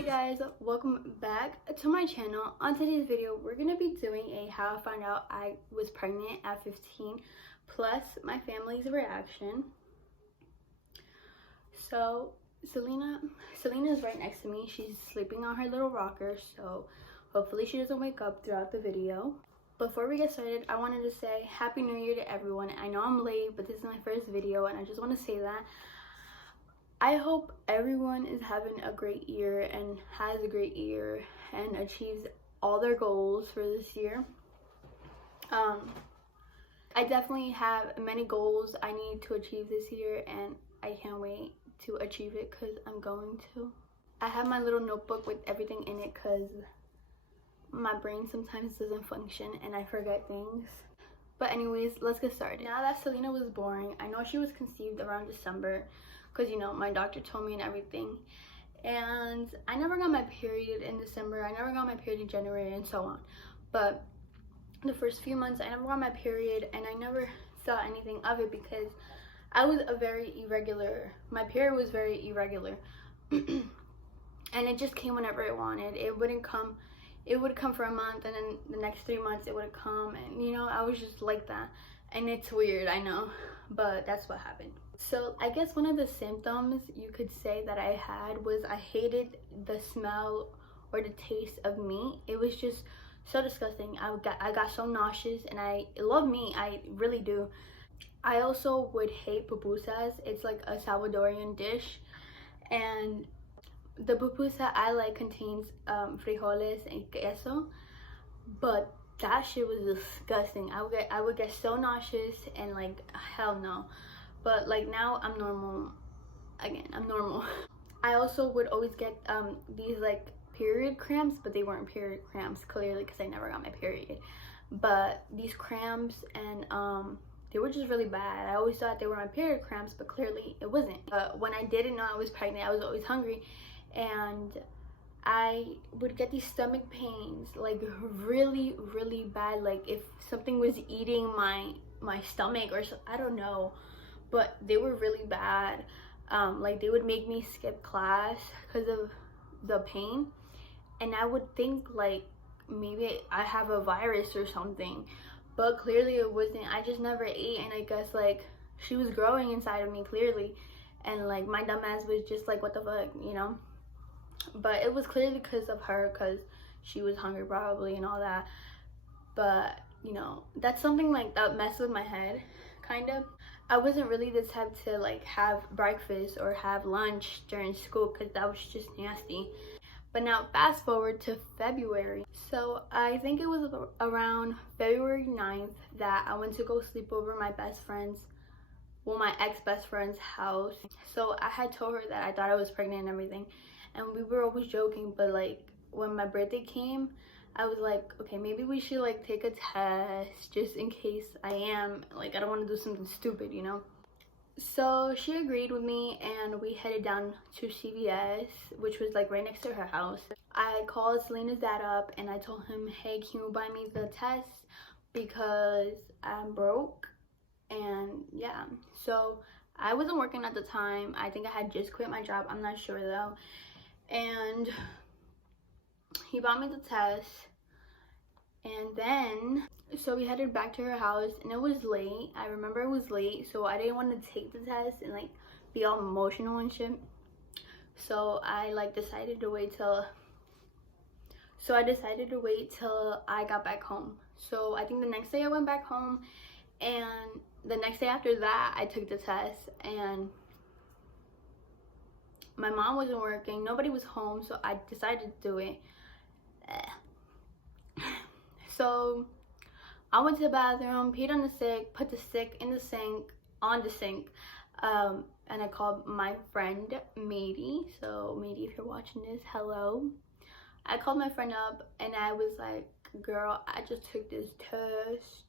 Hey guys, welcome back to my channel. On today's video, we're gonna be doing a how I found out I was pregnant at 15 plus my family's reaction. So Selena is right next to me. She's sleeping on her little rocker, so hopefully she doesn't wake up throughout the video. Before we get started, I wanted to say Happy New Year to everyone. I know I'm late, but this is my first video and I just want to say that I hope everyone is having a great year and has a great year and achieves all their goals for this year. I definitely have many goals I need to achieve this year and I can't wait to achieve it because I'm going to. I have my little notebook with everything in it because my brain sometimes doesn't function and I forget things. But anyways, let's get started. Now that Selena was born, I know she was conceived around December because, you know, my doctor told me and everything. And I never got my period in December. I never got my period in January and so on. But the first few months, I never got my period and I never thought anything of it because I was my period was very irregular. And it just came whenever it wanted. It would come for a month and then the next 3 months it wouldn't come, and you know, I was just like that. And it's weird, I know, but that's what happened. So I guess one of the symptoms you could say that I had was I hated the smell or the taste of meat. It was just so disgusting. I got so nauseous, and I love meat, I really do. I also would hate pupusas. It's like a Salvadorian dish, and the pupusa I like contains frijoles and queso, but that shit was disgusting. I would get so nauseous and like hell no. But like now I'm normal again. I'm normal. I also would always get these like period cramps, but they weren't period cramps clearly because I never got my period. But these cramps, and they were just really bad. I always thought they were my period cramps, but clearly it wasn't. When I didn't know I was pregnant, I was always hungry, and I would get these stomach pains, like really bad, like if something was eating my stomach or so, I don't know, but they were really bad. Like they would make me skip class because of the pain, and I would think like maybe I have a virus or something, but clearly it wasn't. I just never ate, and I guess like she was growing inside of me clearly, and like my dumb ass was just like, what the fuck, you know. But it was clearly because of her, because she was hungry probably and all that. But you know, that's something like that messed with my head kind of. I wasn't really the type to like have breakfast or have lunch during school because that was just nasty. But now fast forward to February. So I think it was around February 9th that I went to go sleep over my best friend's, well, my ex-best friend's house. So I had told her that I thought I was pregnant and everything, and we were always joking. But like when my birthday came, I was like, okay, maybe we should like take a test just in case I am, like, I don't want to do something stupid, you know. So she agreed with me and we headed down to CVS, which was like right next to her house. I called Selena's dad up and I told him, hey, can you buy me the test because I'm broke? And yeah, so I wasn't working at the time. I think I had just quit my job, I'm not sure though. And he bought me the test, and then so we headed back to her house, and it was late. I remember it was late, so I didn't want to take the test and like be all emotional and shit. So I like decided to wait till I got back home. So I think the next day I went back home, and the next day after that I took the test, and my mom wasn't working, nobody was home, so I decided to do it. So I went to the bathroom, peed on the stick, put the stick in the sink, on the sink, and I called my friend Mady. So Mady, if you're watching this, hello. I called my friend up and I was like, girl, I just took this test.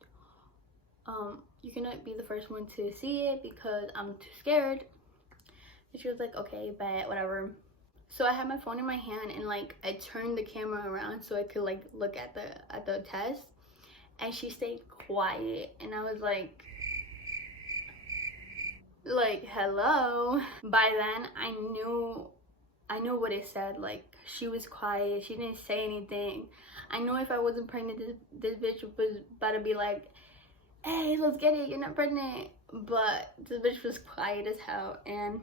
You're gonna be the first one to see it because I'm too scared. And she was like, okay, bet, whatever. So I had my phone in my hand and like I turned the camera around so I could like look at the test, and she stayed quiet, and I was like hello. By then I knew what it said, like she was quiet. She didn't say anything. I know if I wasn't pregnant, this bitch was about to be like, hey, let's get it, you're not pregnant. But this bitch was quiet as hell. And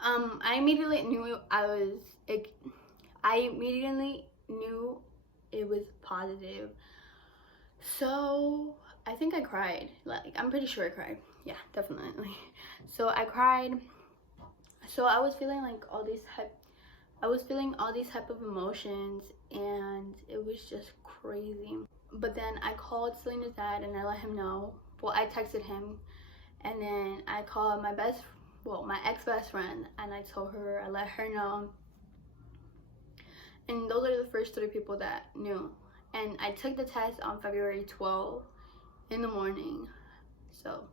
I immediately knew it was positive. So I think I cried. Like, I'm pretty sure I cried. Yeah, definitely. So I cried. So I was feeling like all these type of emotions, and it was just crazy. But then I called Selena's dad and I let him know. Well, I texted him, and then I called my ex-best friend, and I told her, I let her know. And those are the first 3 people that knew. And I took the test on February 12th in the morning. So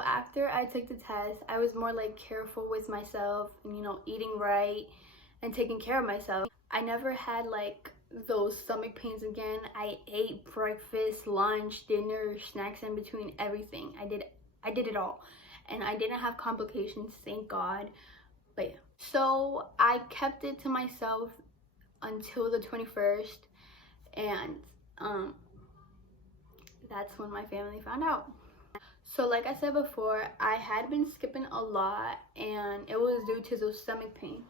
after I took the test, I was more like careful with myself and, you know, eating right and taking care of myself. I never had like those stomach pains again. I ate breakfast, lunch, dinner, snacks in between, everything. I did it all. And I didn't have complications, thank God. But yeah. So I kept it to myself until the 21st, and that's when my family found out. So like I said before, I had been skipping a lot, and it was due to those stomach pain.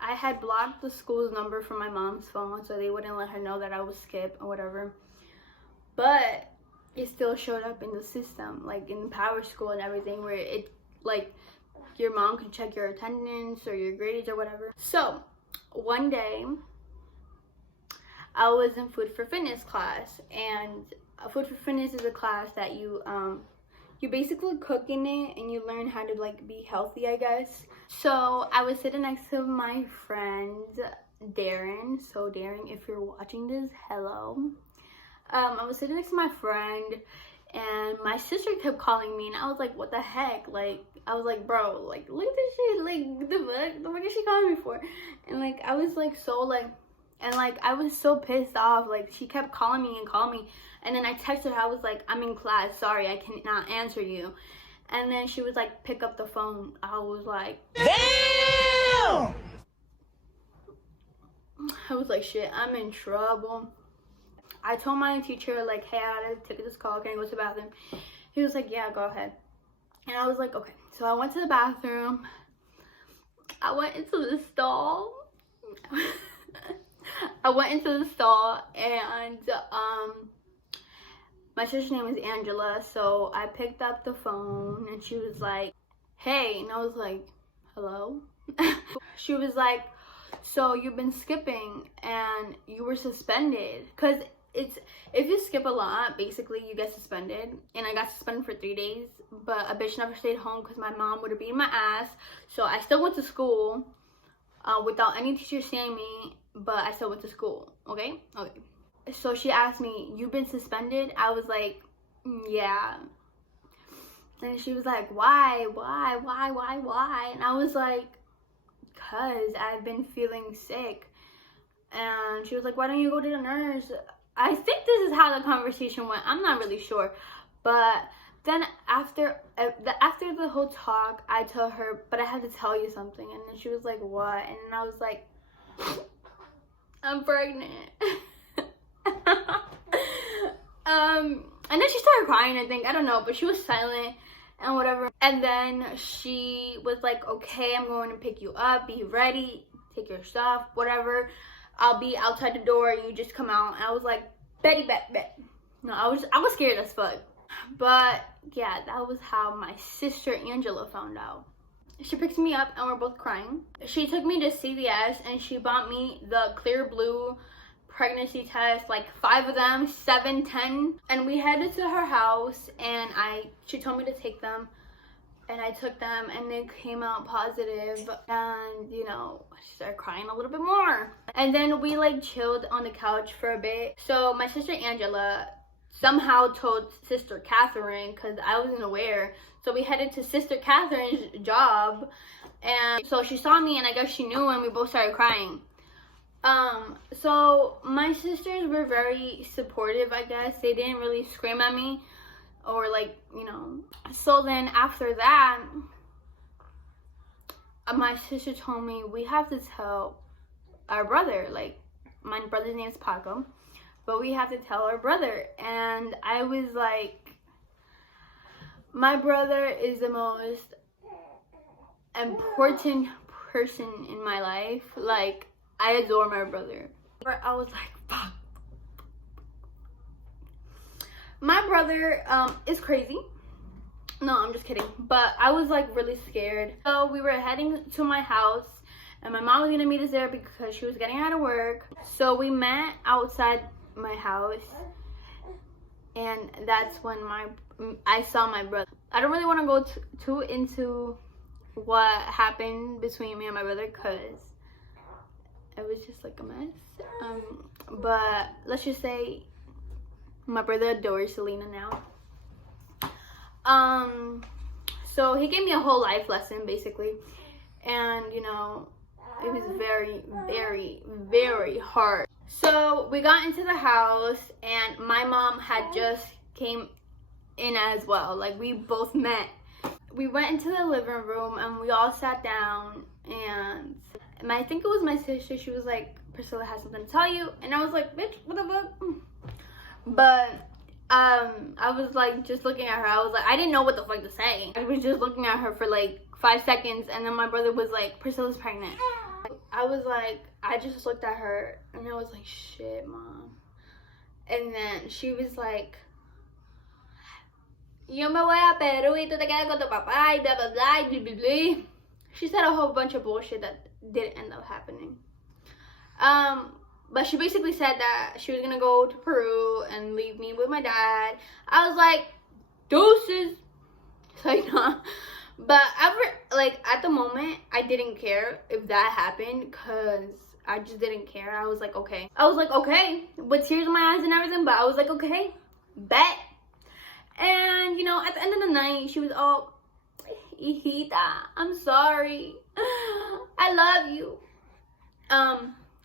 I had blocked the school's number from my mom's phone so they wouldn't let her know that I would skip or whatever. But it still showed up in the system, like in Power School and everything, where it, like, your mom could check your attendance or your grades or whatever. So one day I was in Food for Fitness class, and Food for Fitness is a class that you basically cook in it and you learn how to like be healthy, I guess. So I was sitting next to my friend Darren. So Darren, if you're watching this, hello. I was sitting next to my friend, and my sister kept calling me, and I was like, what the heck? Like, I was like, bro, like, look at this shit, like, the fuck is she calling me for? And like, I was like, so like, and like, I was so pissed off. Like, she kept calling me, and then I texted her. I was like, I'm in class, sorry, I cannot answer you. And then she was like, pick up the phone. I was like, damn! I was like, shit, I'm in trouble. I told my teacher, like, hey, I gotta take this call, can I go to the bathroom? He was like, yeah, go ahead. And I was like, okay. So I went to the bathroom. I went into the stall. And my sister's name is Angela. So I picked up the phone, and she was like, hey. And I was like, hello? She was like, so you've been skipping and you were suspended. Because if you skip a lot, basically you get suspended. And I got suspended for 3 days, but a bitch never stayed home because my mom would have beaten my ass. So I still went to school without any teacher seeing me, but I still went to school. Okay. So she asked me, you've been suspended? I was like, yeah. And she was like, why? And I was like, cause I've been feeling sick. And she was like, why don't you go to the nurse? I think this is how the conversation went. I'm not really sure. But then after the whole talk, I told her, but I have to tell you something. And then she was like, what? And then I was like, I'm pregnant. And then she started crying, I think. I don't know, but she was silent and whatever. And then she was like, okay, I'm going to pick you up. Be ready. Take your stuff, whatever. I'll be outside the door. You just come out. And I was like, Betty, bet. No, I was scared as fuck. But yeah, that was how my sister Angela found out. She picks me up and we're both crying. She took me to CVS and she bought me the clear blue pregnancy test, like 5 of them, 7, 10. And we headed to her house, and she told me to take them. And I took them, and they came out positive. And, you know, she started crying a little bit more. And then we, like, chilled on the couch for a bit. So my sister Angela somehow told Sister Catherine, because I wasn't aware. So we headed to Sister Catherine's job. And so she saw me, and I guess she knew, and we both started crying. So my sisters were very supportive, I guess. They didn't really scream at me or, like, you know. So then after that, my sister told me we have to tell our brother, like my brother's name is Paco, but we have to tell our brother. And I was like, my brother is the most important person in my life. Like, I adore my brother. I was like, fuck. My brother is crazy. No, I'm just kidding. But I was like really scared. So we were heading to my house, and my mom was gonna meet us there because she was getting out of work. So we met outside my house, and that's when I saw my brother. I don't really want to go too into what happened between me and my brother because it was just like a mess. But let's just say my brother adores Selena now. So he gave me a whole life lesson basically, and you know, it was very, very, very hard. So we got into the house, and my mom had just came in as well. Like, we both met. We went into the living room and we all sat down, and I think it was my sister. She was like, Priscilla has something to tell you, and I was like, bitch, what the fuck? But I was like just looking at her. I was like, I didn't know what the fuck to say. I was just looking at her for like 5 seconds, and then my brother was like, Priscilla's pregnant. I was like, I just looked at her and I was like, shit, mom. And then she was like, yo me voy a Peru y tú te quedas con tu papá y blah blah blah blah blah blah. She said a whole bunch of bullshit that didn't end up happening. But she basically said that she was gonna go to Peru and leave me with my dad. I was like, deuces. Like, nah. But at the moment, I didn't care if that happened because I just didn't care. I was like, okay. With tears in my eyes and everything, but I was like, okay, bet. And, you know, at the end of the night, she was all, hijita, I'm sorry. I love you.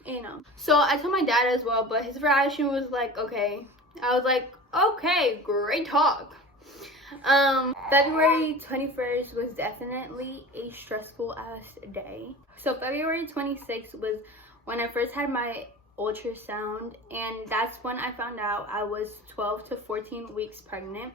You know. So I told my dad as well, but his reaction was like, okay. I was like, okay, great talk. February 21st was definitely a stressful ass day. So February 26th was when I first had my ultrasound, and that's when I found out I was 12 to 14 weeks pregnant.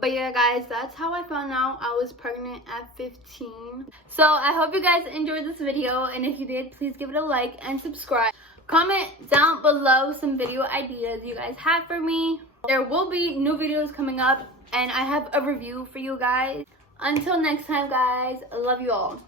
But yeah, guys, that's how I found out I was pregnant at 15. So I hope you guys enjoyed this video, and if you did, please give it a like and subscribe. Comment down below some video ideas you guys have for me. There will be new videos coming up, and I have a review for you guys. Until next time, guys, I love you all.